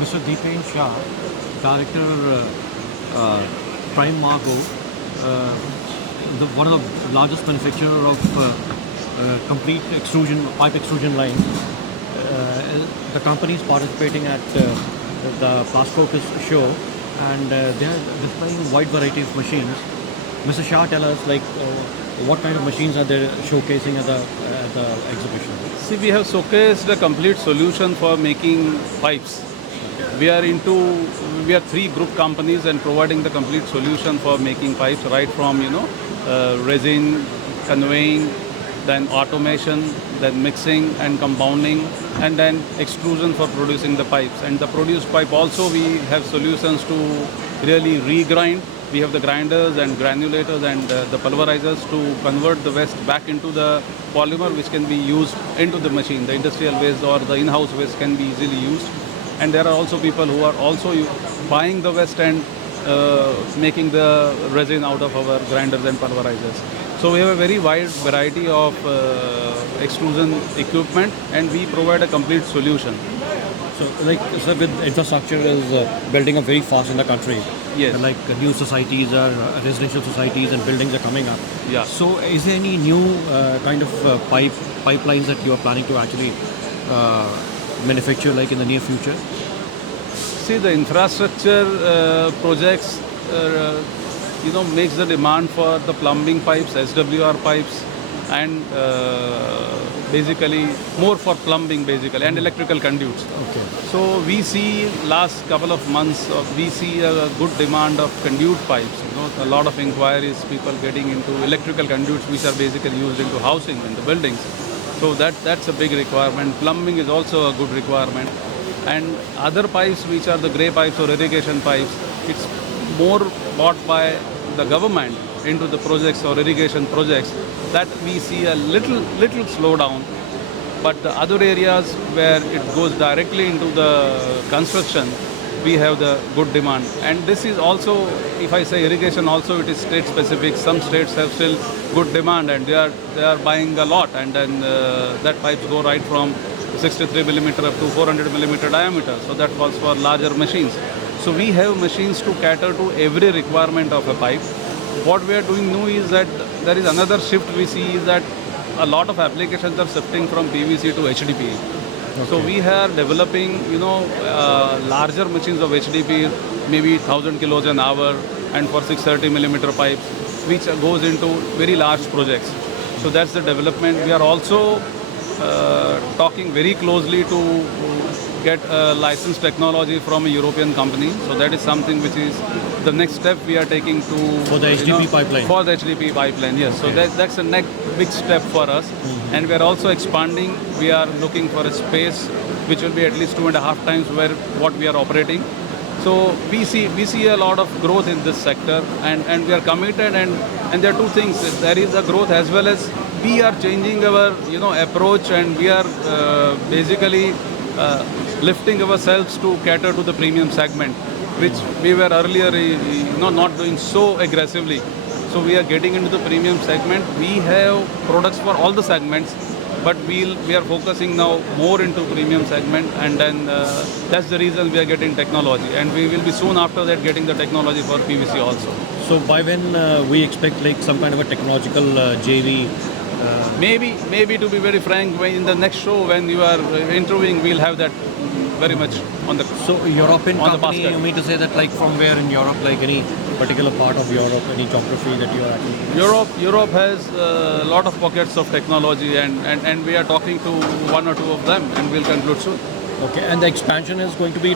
Mr. Dipen Shah, Director, Prime Margo, one of the largest manufacturer of complete extrusion, pipe extrusion lines. The company is participating at the PlastFocus show, and they are displaying a wide variety of machines. Mr. Shah, tell us what kind of machines are they showcasing at the exhibition? See, we have showcased a complete solution for making pipes. We are 3 group companies and providing the complete solution for making pipes, right from resin, conveying, then automation, then mixing and compounding, and then extrusion for producing the pipes. And the produced pipe also we have solutions to really regrind. We have the grinders and granulators and the pulverizers to convert the waste back into the polymer, which can be used into the machine. The industrial waste or the in-house waste can be easily used. And there are also people who are also buying the waste and making the resin out of our grinders and pulverizers. So we have a very wide variety of extrusion equipment, and we provide a complete solution. So, with infrastructure is building up very fast in the country. Yes. New societies are residential societies and buildings are coming up. Yeah. So, is there any new kind of pipelines that you are planning to actually manufacture in the near future? See, the infrastructure projects, makes the demand for the plumbing pipes, SWR pipes, and basically more for plumbing and electrical conduits. Okay. So we see last couple of months, we see a good demand of conduit pipes. A lot of inquiries, people getting into electrical conduits, which are basically used into housing in the buildings. So that's a big requirement. Plumbing is also a good requirement. And other pipes, which are the grey pipes or irrigation pipes, it's more bought by the government into the projects or irrigation projects, that we see a little slowdown. But the other areas where it goes directly into the construction, we have the good demand. And this is also, if I say irrigation also, it is state specific. Some states have still good demand and they are buying a lot, and then that pipes go right from 63 millimeter up to 400 millimeter diameter. So that calls for larger machines. So we have machines to cater to every requirement of a pipe. What we are doing now is that there is another shift we see is that a lot of applications are shifting from PVC to HDPE. Okay. So we are developing, larger machines of HDPE, maybe 1,000 kilos an hour, and for 630 millimeter pipes, which goes into very large projects. So that's the development. We are also talking very closely to get a licensed technology from a European company. So that is something which is the next step we are taking to... For the HDPE pipeline? For the HDPE pipeline, yes. Okay. So that's the next big step for us. Mm-hmm. And we are also expanding. We are looking for a space which will be at least 2.5 times what we are operating. So we see a lot of growth in this sector, and we are committed, and there are two things. There is a growth as well as we are changing our approach, and we are basically lifting ourselves to cater to the premium segment, which we were earlier not doing so aggressively. So we are getting into the premium segment. We have products for all the segments, but we are focusing now more into premium segment, and then that's the reason we are getting technology, and we will be soon after that getting the technology for PVC also. So by when we expect some kind of a technological JV? Maybe to be very frank, in the next show when you are interviewing, we'll have that very much on the... So European on company, the you mean to say that from where in Europe, any particular part of Europe, any geography that you are actually... Europe has a lot of pockets of technology, and we are talking to one or two of them, and we'll conclude soon. Okay, and the expansion is going to be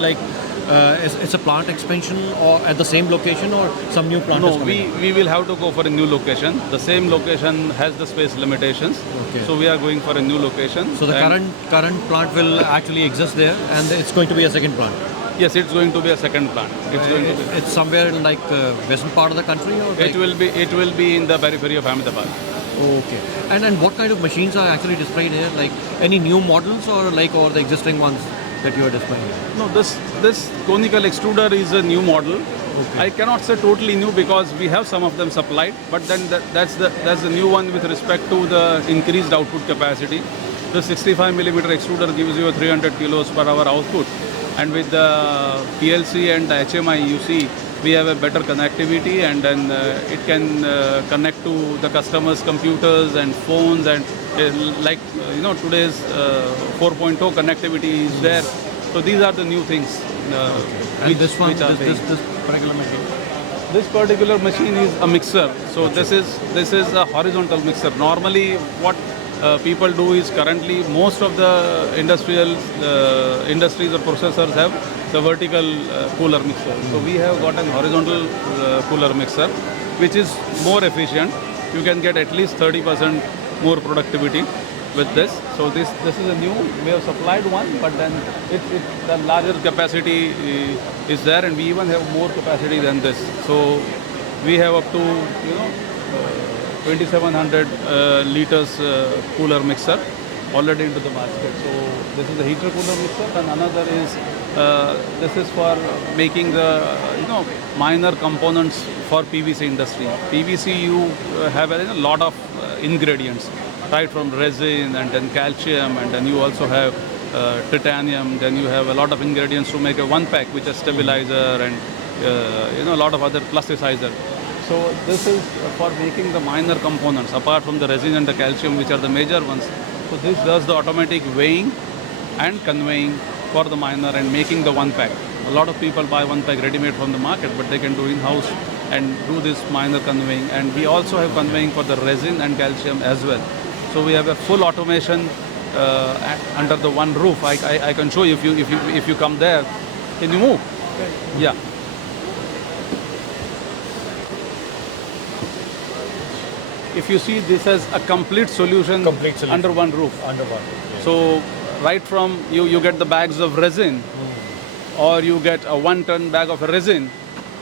it's a plant expansion or at the same location, or some new plant? No, we will have to go for a new location. The same location has the space limitations. Okay. So we are going for a new location. So the current plant will actually exist there, and it's going to be a second plant? Yes, it's going to be a second plant. It's somewhere in western part of the country, or it will be in the periphery of Ahmedabad. Okay. And what kind of machines are actually displayed here? Any new models or the existing ones? that you are displaying? No, this conical extruder is a new model. Okay. I cannot say totally new because we have some of them supplied, but then that's the new one with respect to the increased output capacity. The 65 millimeter extruder gives you a 300 kilos per hour output, and with the PLC and the HMI, you see we have a better connectivity, and then it can connect to the customers' computers and phones, and today's 4.0 connectivity is there. So these are the new things. And this particular machine? This particular machine is a mixer. So this is a horizontal mixer. Normally, what people do is currently most of the industries or processors have the vertical cooler mixer. So we have got an horizontal cooler mixer, which is more efficient. You can get at least 30% more productivity with this. So this is a new. We have supplied one, but then the larger capacity is there, and we even have more capacity than this. So we have up to 2,700 liters cooler mixer already into the basket. So this is the heater cooler mixer, and another is this is for making the minor components for PVC industry. PVC, you have a lot of ingredients, right from resin and then calcium, and then you also have titanium. Then you have a lot of ingredients to make a one pack, which is stabilizer and a lot of other plasticizer. So this is for making the minor components apart from the resin and the calcium, which are the major ones. So this does the automatic weighing and conveying for the minor and making the one pack. A lot of people buy one pack ready-made from the market, but they can do in-house and do this minor conveying. And we also have conveying for the resin and calcium as well. So we have a full automation under the one roof. I can show you if you come there. Can you move? Okay. Yeah. If you see, this has a complete solution under one roof. Yes. So right from you get the bags of resin, or you get a 1-ton bag of resin.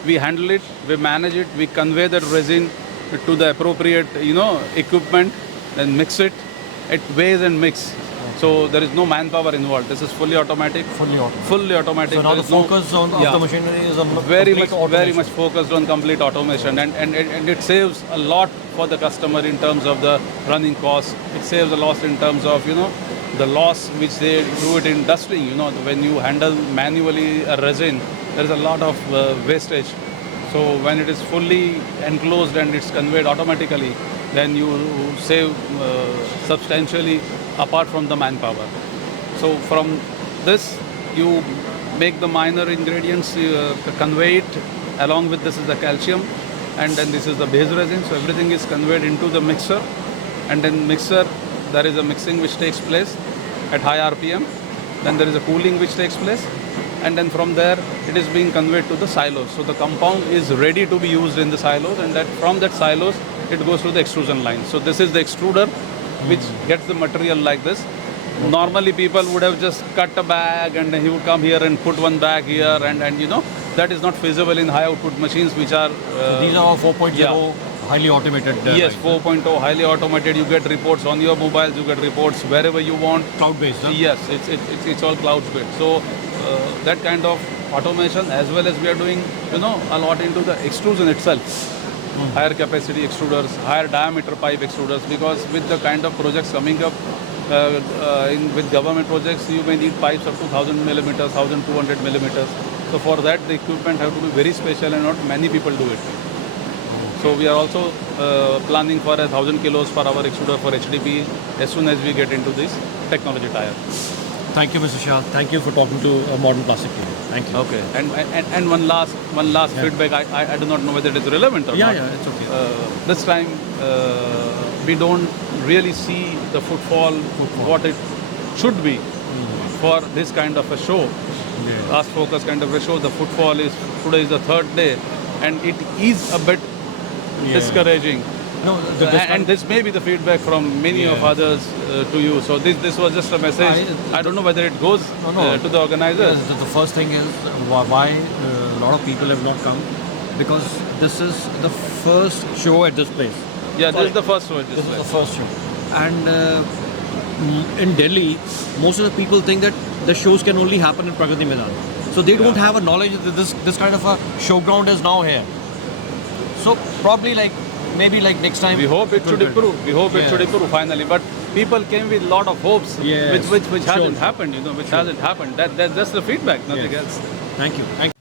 We handle it, we manage it, we convey that resin to the appropriate equipment, then mix it. It weighs and mix. So there is no manpower involved. This is fully automatic. Fully automatic. So now the focus of the machinery is very much focused on complete automation, and it saves a lot for the customer in terms of the running costs. It saves a lot in terms of the loss which they do it in dusting. When you handle manually a resin, there is a lot of wastage. So when it is fully enclosed and it's conveyed automatically, then you save substantially apart from the manpower. So from this, you make the minor ingredients, convey it. Along with this is the calcium, and then this is the base resin. So everything is conveyed into the mixer, and then mixer, there is a mixing which takes place at high RPM. Then there is a cooling which takes place, and then from there it is being conveyed to the silos. So the compound is ready to be used in the silos, and that from that silos it goes to the extrusion line. So this is the extruder which gets the material like this. Normally people would have just cut a bag and he would come here and put one bag here, and that is not feasible in high output machines which are... so these are 4.0 highly automated. Yes, 4.0 highly automated. You get reports on your mobiles, you get reports wherever you want. Cloud-based, huh? Yes, it's all cloud-based. So that kind of automation, as well as we are doing a lot into the extrusion itself. Higher capacity extruders, higher diameter pipe extruders, because with the kind of projects coming up with government projects, you may need pipes up to 1,000 millimeters, 1,200 millimeters. So for that, the equipment have to be very special, and not many people do it. So we are also planning for 1,000 kilos per hour extruder for HDP as soon as we get into this technology tire. Thank you, Mr. Shah. Thank you for talking to Modern Plastic TV. Thank you. Okay. And one last feedback. I do not know whether it is relevant or not. Yeah, it's okay. This time we don't really see the footfall what it should be for this kind of a show. PlastFocus kind of a show. The footfall is today is the third day, and it is a bit discouraging. No, and this may be the feedback from many of others to you. So this was just a message. I don't know whether it goes to the organizers. The first thing is why a lot of people have not come, because this is the first show at this place. Yeah, this is the first show at this place. This is the first show. And in Delhi, most of the people think that the shows can only happen in Pragati Maidan. So they don't have a knowledge that this kind of a showground is now here. So probably maybe next time. We hope it should improve. We hope it should improve finally. But people came with a lot of hopes, which hasn't happened. Which hasn't happened. That's the feedback. Nothing else. Thank you.